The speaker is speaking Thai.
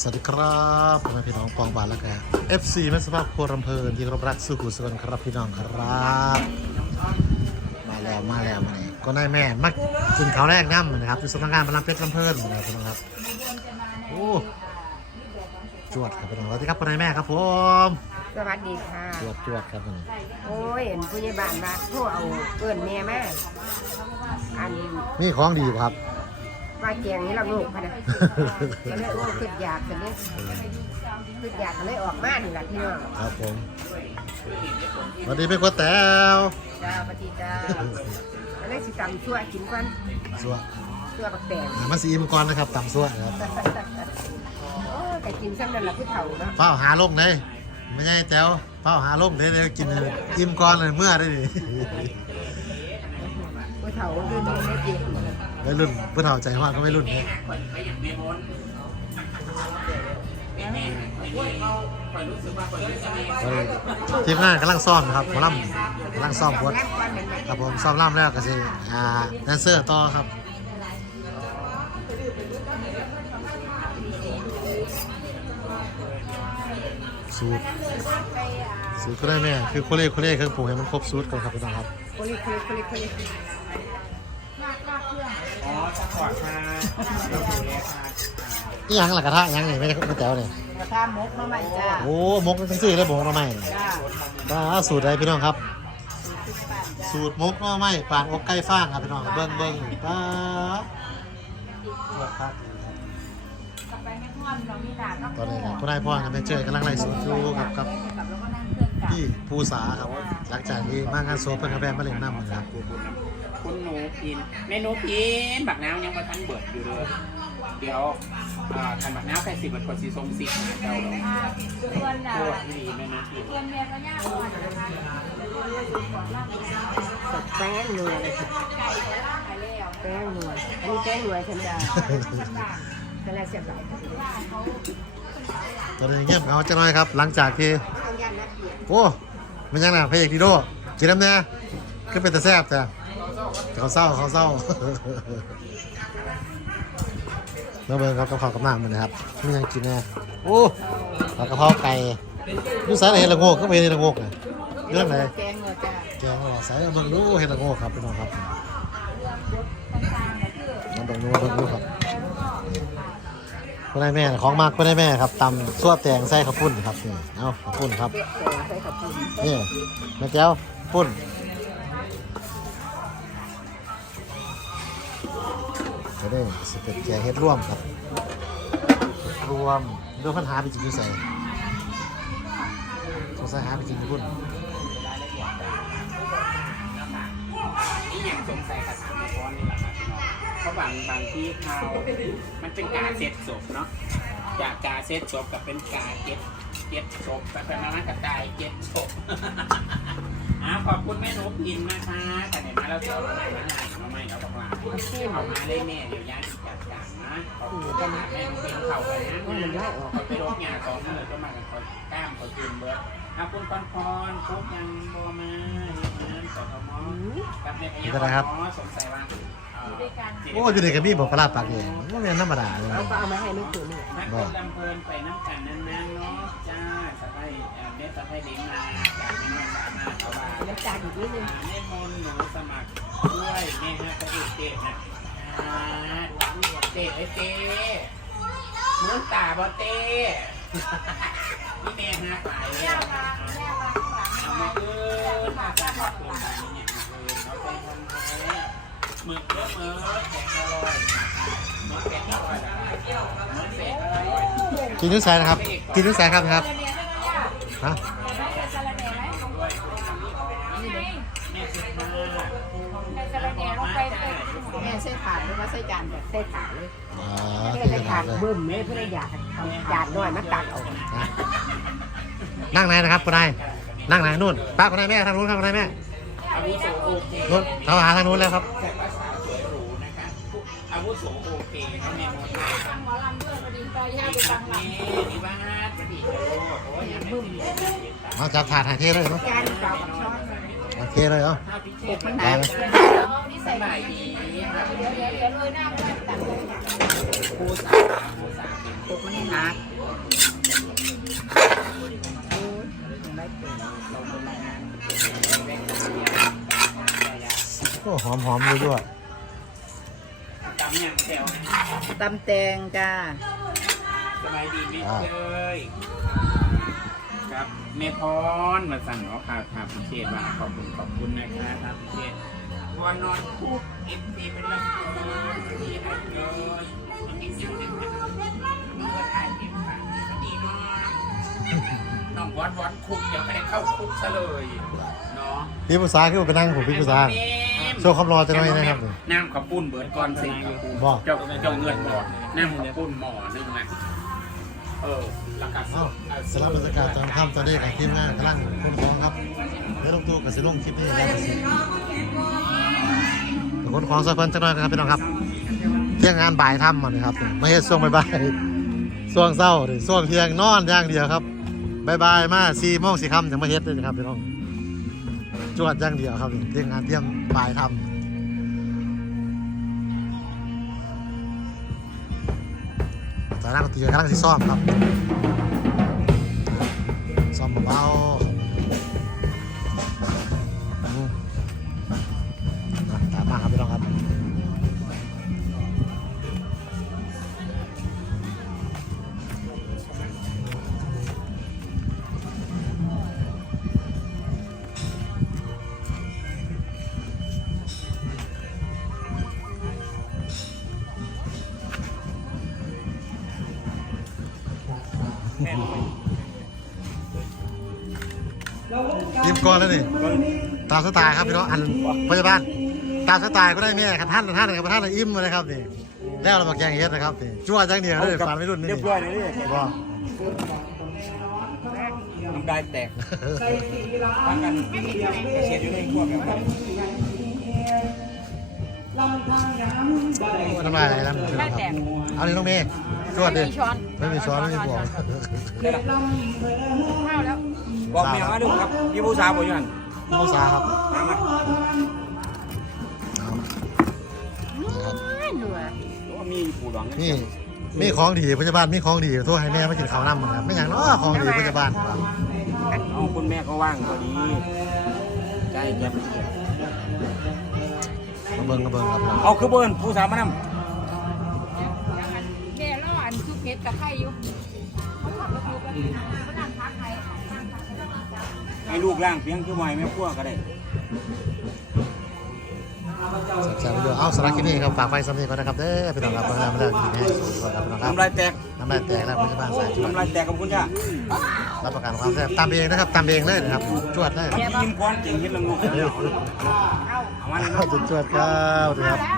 สวัสดีครับพ่อแม่พี่น้องกองบาทแล้วก็ FC แม่สภาพครัวรำเพลินที่เคารพรักสุขุสกลครับพี่น้องครับมาแล้วมาแล้วมาเนี่ยก็นายแม่มากินข้าวแรกน้ำนะครับที่สำนักงานพลังเพชรลำเพลินนะครับพี่น้องครับโอ้จวดครับพี่น้องสวัสดีครับคุณนายแม่ครับผมสวัสดีค่ะจวดจวดครับพี่น้องโอ้ยเห็นผู้ใหญ่บ้านว่าโทรเอาเกินแม่มาอันมีของดีบ่ครับ ว่าแจงนี่เราลูกค่ะนะก็เลยโอ้ขึ้นอยากกันเนี่ยขึ้นอยากก็เลยออกมานี่แหละพี่น้องครับผมสวัสดีเป็นคนแต้วจ้าปฏิจ้าก็เลยสิตำชั่วกินก่อนสัวชั่วบักแตงอ่ามาซีมก่อนนะครับตำสัวนะครับโอ้ยแต่กินซ้ำนั่นแหละผู้เฒ่าเนาะเฝ้าหาลงเลยไม่ใช่แต้วเฝ้าหาลงเลยเดี๋ยวกินอิ่มก่อนเลยเมื่อได้ดิผู้เฒ่าเรื่องนี้ไม่จริง ไม่รุ่นเพื่อนเอาใจว่าก็ไม่รุ่นเนี่ยทีมงานกำลังซ่อมนะครับหมอลำกำลังซ่อมบทแม่ก่อนเห็นไหมครับผมซ่อมล่ำแล้วก็สิอ่าแดนเซอร์ต่อครับสูตรสูตรก็ได้แม่คือโคเล่โคเล่เครื่องปรุงให้มันครบสูตรก่อนครับพี่น้องครับโคลิโคลิโคลิโคลิ อ๋อสปอร์ตค่ะโอเคค่ะนี่ยังหลักกระทะยังนี่ไม่ใช่ไม่แจ๋วเนี่ยกระทามกมาใหม่จ้าโอ้มกทั้งสี่เลยมกหน่อไม้นี่จ้าป้าสูตรอะไรพี่น้องครับ สูตรมกหน่อไม้ปางอกไก่ฟ้างครับพี่น้องเบิ้งเบิ้งป้าครับตอนนี้ครับผู้นายพ่อกับแม่เจอกำลังไล่สวนอยู่กับกับ พี่ภูษาครับหลังจากที่มางานโซเพิ่นกาแฟมาเล่นน้ำนะครับ คุณหนูพินแม่หนูพินบักน้ำยังมาทันเบิดอยู่เลยเดี๋ยวอ่าทันบักน้ำใครสิบบัดกดสีส้มสีหาเจ้าเราโคตรดีแม่หนูพินสดแป้งนัวเลยค่ะแป้งนัวอันนี้แป้งนัวฉันดาก็แล้วเสียบหลายตอนนี้เงียบเหงาจะน้อยครับ หลังจากที่ต้องยันนะเปียกโอ้มันยังน่ะพระเอกดีโดกินน้ำเนี่ยก็เป็นตะแซ่บจ้ะ เขาเศร้าเขาเศร้าแล้วเบิ่งครับกับข้าวกับน้ำมันนะครับไม่ยังกินแน่โอ้ผัดกะเพราไก่ดูสายไหนเห็ดละโงกก็เป็นเห็ดละโงกเลยเรื่องไหนแกงนัวจ้าแกงเหรอสายเอาเบิ่งดูเห็ดละโงกครับพี่น้องครับมาเบิ่งดูมาเบิ่งดูครับคุณได้แม่ของมากคุณได้แม่ครับตำซั่วแตงใส่ข้าวปุ้นครับนี่เอาข้าวปุ้นครับเปียกแกงใส่ข้าวปุ้นนี่แม่แก้วปุ้น จะได้สเต็ปแกงเฮ็ดร่วมครับรวมดูปัญหาไปจริงอยู่ใส่สงสัยหาไปจริงอยู่พุ่นนี่ยังสงสัยกระถางก้อนนี่แหละครับเพราะบางบางที่เขามันเป็นการเซ็ตศพเนาะจากการเซ็ตศพกับเป็นการเก็บเก็บศพแต่เป็นนั้นกระจายเก็บศพอ่าขอบคุณแม่นูพินนะคะแต่เห็นมเราจะเอาอะไรมาให้มาไม่เอาบอกลา เอามาเลยแม่เดี๋ยวย่าจัดการนะขอบคุณกันนะแม่หนูพินเข่าไปนะเขาไปรถหยาสองมือก็มากันคนกล้ามเขาจืนเบิร์ดอาคุณปอนพรพบยังโบมาเฮ็ดงานสทมกับในพยาบาลสงสัยว่าโอ้อยู่ในกระบี่บอกปลาร้าปากแดงมันก็เป็นธรรมดาเลยเราก็เอามาให้ไม่ถึงนี่นักคนลำเพลินไปน้ำกันนั้นๆเนาะจ้าสะพายเม็ดสะพายลิ้นมาจากแม่น้องสานาเขาว่าน้ำตาลอีกนิดนึงแม่มนหนูสมัคร ด้วยแม่ฮะพระเอกเด็กนะเด็กไอ้เต้มือตาบอเต้นี่แม่ฮะขายเลยเอามาเอิญมาจากมาเอิญเนี่ยมาเอิญเขาเป็นคนแท้หมึกเยอะเมือแข็งอร่อยหมึกแข็งอร่อยหมึกแข็งอร่อยกินทุกสายนะครับ กินทุกสายครับนะครับฮะ แม่สิบห้า แม่ ใส่ถาดหรือว่าใส่จานแบบใส่ถาดเลยอ๋อเพื่อกินใส่ขถานาดดเลยเบิ่มแม่เพื่ออยากเอาจานน้อยมาตักเอานะนั่งไหนนะครับคุณนายนั่งไหนนู่นป้าคุณนายแม่ทางนู้นครับคุณนายแม่อาวุโสโอเคนู่นเราหาทางนู้นแล้วครับแต่ภาษาสวยหรูนะคะอาวุโสโอเคเขาแม่มดเลยหมอลำด้วยพอดีต่อยาไปฟังลำนี่บ้านพอดีโอ้ยยังไม่มีมาจับถาดหายเทเลยเนาะจานเปล่ากับช้อ นโอเคเลยเอ้าถ้าพิเศปษกมันหได้นาไหมสบายดีเดี๋ยวเดี๋ยวเดี๋ยวเลยหน้าตัดเลยปกมันพักโอ้หอมหอมเลยด้วยตำอย่างแถวตำแตงจ้าสบายดีไหมเอ้ยครับเมพรมาสั่งเนาะค่ะทางพิเศษว่าขอบคุณขอบคุณนะคะทางพิเศษ วอนนอนคุกเอฟซีเป็นวันเกิดที่ให้เลยมันมีสิ่งหนึ่งมันเมื่อถ่ายเก็บฝากก็ดีเนาะน้องวอนวอนคุกยังไม่ได้เข้าคุกซะเลยเนาะพี่ภาษาคือไปนั่งผมพี่ภาษาโชว์ความรอจะหน่อยนะครับน้ำขับปุ้นเบิร์ดก่อนสิครับบอกเจ้าเจ้าเงินบ่น้ำขับปุ้นหม้อนึงนะเออแล้วก็อ้าวสำหรับบรรยากาศตอนค่ำตอนนี้กับทีมงานกำลังคนท้องครับเดี๋ยวลงตู้กับสิลงคลิปนี้แล้วสิแต่ค นของสักคนจังหน่อยครับพี่น้องครับเที่ยงงานบ่ายทำมาเลยครับไม่ใช่ช่วงบ่ายๆช่วงเศร้าหรือช่วงเที่ยงนอนอย่างเดียวครับบ่ายๆมาสี่โมงสี่ค่ำถึงมาเฮ็ดเลยนะครับพี่น้องจวดอย่างเดียวครับเที่ยงงานเที่ยงบ่ายทำสายนักดนตรีกำลังสิซ้อมครับซ้อมเบา ทีมก่อนแล้วนี่ตามสไตล์ครับพี่น้องอันพยาบาลตามสไตล์ก็ได้แม่ครับท่านท่านกับท่านอิ่มเลยครับนี่แล้วเราบอกแกงเฮ็ดนะครับนี่จั่วจังเดียวเลยฝันไม่รุ่นนี่เรียบร้อยเลยเนี่ยบอกน้ำลายแตกตั้งกันเสียอยู่ในพวกแบบนั้นน้ำลายอะไรนะพี่น้องครับเอาดิน้องเมย์ จวดดิไม่มีช้อนไม่มีบ่วงได้ละบอกแม่มาดูครับพี่ผู้สาวบอกอยู่นั่นน้องสาครับมามาเอาครับหนัวว่ามีผู้ดองนี่มีของดีพยาบาลมีของดีโทษให้แม่มากินข้าวน้ำครับไม่อย่างน้อของดีพยาบาลครับเอาคุณแม่ก็ว่างพอดีใจแจ่มเสียมาเบิ่งมาเบิ่งครับเอาคือเบิ้นผู้สาวมานแอันซุปเห็ดกับไข่อยู่เขาขับรถอยู่กันเขานั่งพักไข่ำให้ลูกล่างเพียงคือไม้แม่พวกก็ได้แซ่บๆไปดูเอาสาระคลิปนี้ครับฝากไฟสำเนียงก่อนนะครับเด้อพี่น้องครับเบิ่งแล้วมาแล้วกินให้สุดครับพี่น้องครับน้ำลายแตกน้ำลายแตกแล้วพยาบาลสายจวดน้ำลายแตกกับคุณจ้ารับประกันความแซ่บตามเองนะครับตามเองเลยนะครับจวดเลยยิ้มควันเจ๋งเห็นละงูเร็วเอามาเลยจวดๆครับนะครับแล้ว